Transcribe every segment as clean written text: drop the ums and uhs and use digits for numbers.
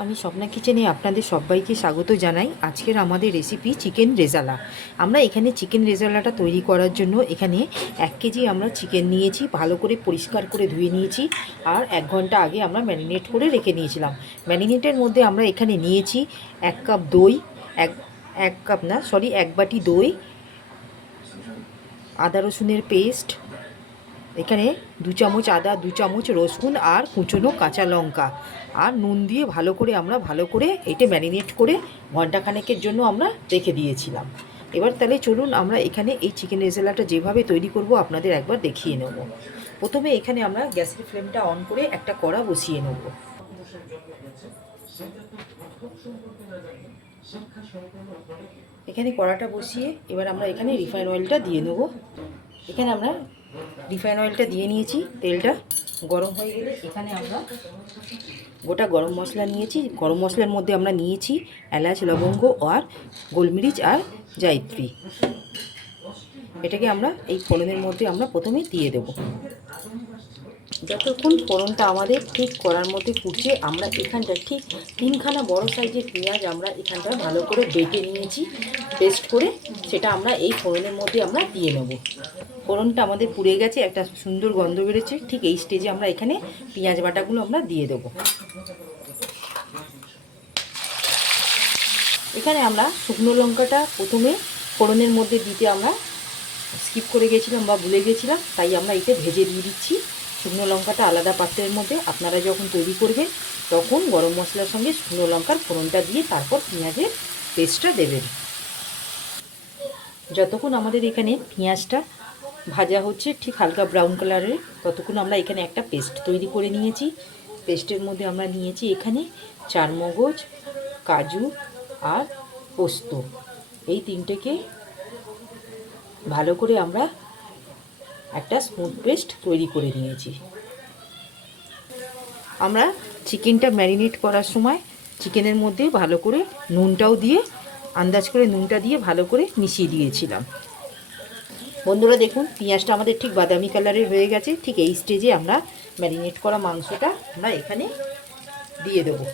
আমি স্বপ্না কিচেনে আপনাদের সবাইকে স্বাগত জানাই। আজকের আমাদের রেসিপি চিকেন রেজালা। আমরা এখানে চিকেন রেজালাটা তৈরি করার জন্য এখানে 1 কেজি আমরা চিকেন নিয়েছি, ভালো করে পরিষ্কার করে ধুয়ে নিয়েছি, আর 1 ঘন্টা আগে আমরা ম্যারিনেট করে রেখে নিয়েছিলাম। ম্যারিনেটের মধ্যে আমরা এখানে নিয়েছি 1 কাপ দই, এক কাপ না সরি 1 বাটি দই, আদা রসুনের পেস্ট, এখানে 2 চামচ আদা, 2 চামচ রসুন আর কুচনো কাঁচা লঙ্কা, আর নুন দিয়ে ভালো করে এটা ম্যারিনেট করে ঘন্টাখানেকের জন্য আমরা রেখে দিয়েছিলাম। এবার তাহলে চলুন আমরা এখানে এই চিকেন রেজালাটা যেভাবে তৈরি করব আপনাদের একবার দেখিয়ে নেব। প্রথমে এখানে আমরা গ্যাসের ফ্লেমটা অন করে একটা কড়া বসিয়ে নেব। এখানে কড়াটা বসিয়ে এবার আমরা এখানে রিফাইন অয়েলটা দিয়ে নেব। এখানে আমরা রিফাইন অয়েলটা দিয়ে নিয়েছি। তেলটা গরম হয়ে গেলে এখানে আমরা গোটা গরম মশলা নিয়েছি। গরম মশলার মধ্যে আমরা নিয়েছি এলাচ, লবঙ্গ আর গোলমরিচ আর জায়িত্রী। এটাকে আমরা এই ফোড়নের মধ্যে আমরা প্রথমে দিয়ে দেব। যতক্ষণ ফোড়নটা আমাদের ঠিক করার মধ্যে ফুটছে, আমরা এখানটা ঠিক 3খানা বড় সাইজের পেঁয়াজ আমরা এখানটা ভালো করে বেটে নিয়েছি, পেস্ট করে সেটা আমরা এই ফোড়নের মধ্যে আমরা দিয়ে নেব। ফোড়নটা আমাদের পুড়ে গেছে, একটা সুন্দর গন্ধ বেরোচ্ছে। ঠিক এই স্টেজে আমরা এখানে পেঁয়াজ বাটাগুলো আমরা দিয়ে দেব। এখানে আমরা শুকনো লঙ্কাটা প্রথমে ফোড়নের মধ্যে দিতে আমরা স্কিপ করে গেছিলাম বা ভুলে গেছিলাম, তাই আমরা এটা ভেজে দিয়ে দিচ্ছি। শুকনো লঙ্কাটা আলাদা পাত্রের মধ্যে আপনারা যখন তৈরি করবেন তখন গরম মশলার সঙ্গে শুকনো লঙ্কার ফোড়নটা দিয়ে তারপর পেঁয়াজের পেস্টটা দেবেন। যতক্ষণ আমাদের এখানে পেঁয়াজটা ভাজা হচ্ছে ঠিক হালকা ব্রাউন কালারের, ততক্ষণ আমরা এখানে একটা পেস্ট তৈরি করে নিয়েছি। পেস্টের মধ্যে আমরা নিয়েছি এখানে চারমগজ, কাজু আর পোস্ত, এই তিনটেকে ভালো করে আমরা একটা স্মুথ পেস্ট তৈরি করে নিয়েছি। আমরা চিকেনটা ম্যারিনেট করার সময় চিকেনের মধ্যে ভালো করে নুনটাও দিয়ে আন্দাজ করে নুনটা দিয়ে ভালো করে মিশিয়ে দিয়েছিলাম। বন্ধুরা দেখুন, পেঁয়াজটা আমাদের ঠিক বাদামি কালারের হয়ে গেছে। ঠিক এই স্টেজে আমরা ম্যারিনেট করা মাংসটা আমরা এখানে দিয়ে দেবো।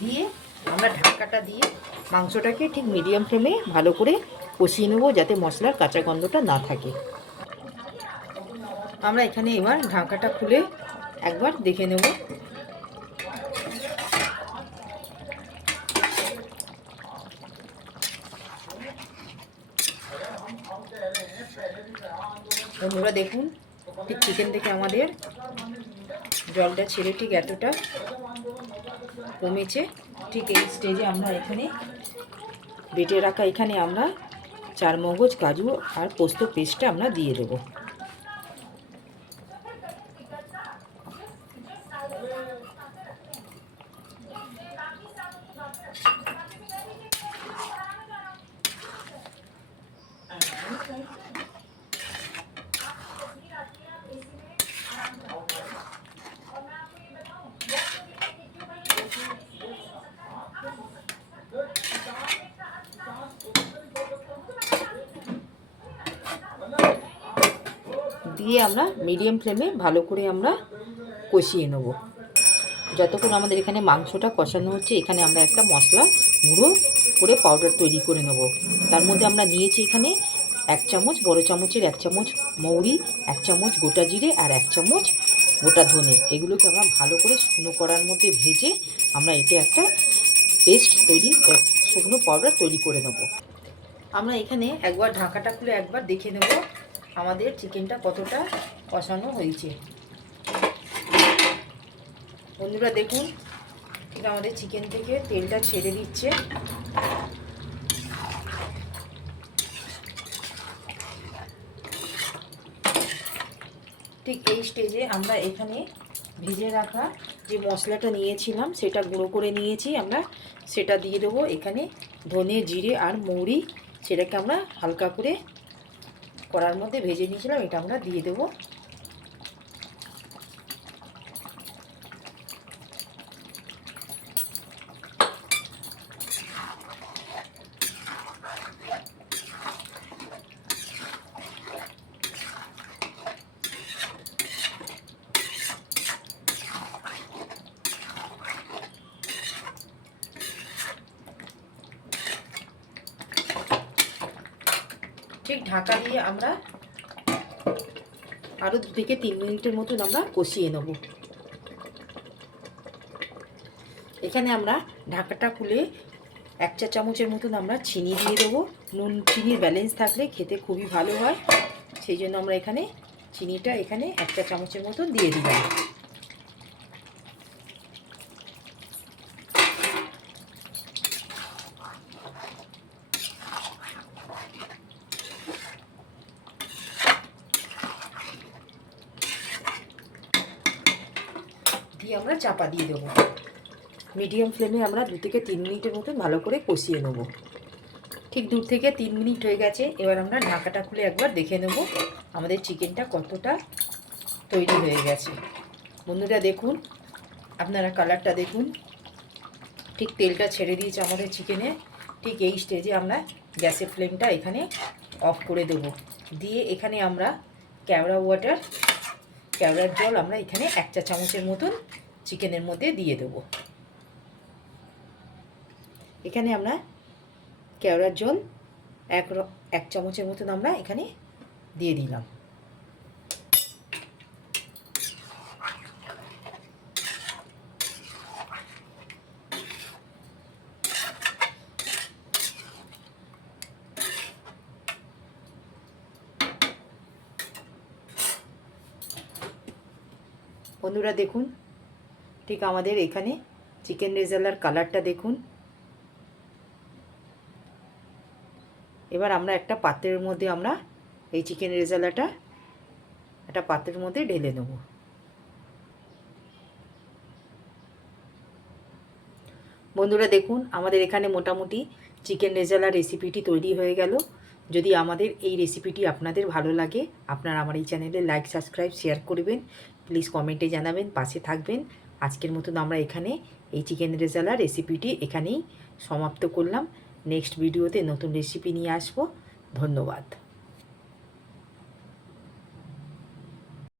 দিয়ে আমরা ঢাকাটা দিয়ে মাংসটাকে ঠিক মিডিয়াম ফ্লেমে ভালো করে কষিয়ে নেবো, যাতে মশলার কাঁচা গন্ধটা না থাকে। আমরা এখানে এবার ঢাকাটা খুলে একবার দেখে নেব। বন্ধুরা দেখুন, ঠিক চিকেন থেকে আমাদের জলটা ছেড়ে ঠিক এতটা কমেছে। ঠিক এই স্টেজে আমরা এখানে বেটে রাখা এখানে আমরা চারমগজ, কাজু আর পোস্ত পেস্টটা আমরা দিয়ে দেবো। দিয়ে আমরা মিডিয়াম ফ্লেমে ভালো করে আমরা কষিয়ে নেব। যতক্ষণ আমাদের এখানে মাংসটা কষানো হচ্ছে, এখানে আমরা একটা মশলা গুঁড়ো করে পাউডার তৈরি করে নেব। তার মধ্যে আমরা নিয়েছি এখানে 1 চামচ, বড় চামচের 1 চামচ মৌরি, 1 চামচ গোটা জিরে আর 1 চামচ গোটা ধনে। এগুলোকে আমরা ভালো করে শুকনো কড়ার মধ্যে ভেজে আমরা এটা একটা পেস্ট তৈরি, শুকনো পাউডার তৈরি করে নেব। আমরা এখানে একবার ঢাকাটা খুলে একবার দেখে নেব আমাদের চিকেনটা কতটা কষানো হয়েছে। বন্ধুরা দেখুন, ঠিক আমাদের চিকেন থেকে তেলটা ছেড়ে দিচ্ছে। ঠিক এই স্টেজে আমরা এখানে ভেজে রাখা যে মশলাটা নিয়েছিলাম সেটা গুঁড়ো করে নিয়েছি, আমরা সেটা দিয়ে দেবো। এখানে ধনে, জিরে আর মৌরি, সেটাকে আমরা হালকা করে কড়ার মধ্যে ভেজে নিয়েছিলাম, এটা আমরা দিয়ে দেবো। ঠিক ঢাকা দিয়ে আমরা আরও 2 থেকে 3 মিনিটের মতন আমরা কষিয়ে নেব। এখানে আমরা ঢাকাটা খুলে 1 চা চামচের মতন আমরা চিনি দিয়ে দেবো। নুন চিনির ব্যালেন্স থাকলে খেতে খুবই ভালো হয়, সেই জন্য আমরা এখানে চিনিটা 1 চা চামচের মতন দিয়ে দিলাম। দিয়ে আমরা চাপা দিয়ে দেবো। মিডিয়াম ফ্লেমে আমরা 2 থেকে 3 মিনিটের মতন ভালো করে কষিয়ে নেব। ঠিক 2 থেকে 3 মিনিট হয়ে গেছে। এবার আমরা ঢাকাটা খুলে একবার দেখে নেব আমাদের চিকেনটা কতটা তৈরি হয়ে গেছে। বন্ধুরা দেখুন, আপনারা কালারটা দেখুন, ঠিক তেলটা ছেড়ে দিয়েছে আমাদের চিকেনে। ঠিক এই স্টেজে আমরা গ্যাসের ফ্লেমটা এখানে অফ করে দেব। দিয়ে এখানে আমরা কেওড়ার জল আমরা এখানে 1 চা চামচের মতন চিকেনের মধ্যে দিয়ে দেব। এখানে আমরা কেওড়ার জল 1 চামচের মতন আমরা এখানে দিয়ে দিলাম। বন্ধুরা দেখুন, ঠিক আমাদের এখানে চিকেন রেজালার কালারটা দেখুন। এবার আমরা একটা পাত্রের মধ্যে আমরা এই চিকেন রেজালাটা একটা পাত্রের মধ্যে ঢেলে নেব। বন্ধুরা দেখুন, আমাদের এখানে মোটামুটি চিকেন রেজালা রেসিপিটি তৈরি হয়ে গেল। যদি আমাদের এই রেসিপিটি আপনাদের ভালো লাগে, আপনারা আমার এই চ্যানেলে লাইক, সাবস্ক্রাইব, শেয়ার করবেন। প্লিজ কমেন্টে জানাবেন, পাশে থাকবেন। আজকের মতন আমরা এখানে এই চিকেন রেজালা রেসিপিটি এখানেই সমাপ্ত করলাম। নেক্সট ভিডিওতে নতুন রেসিপি নিয়ে আসবো। ধন্যবাদ।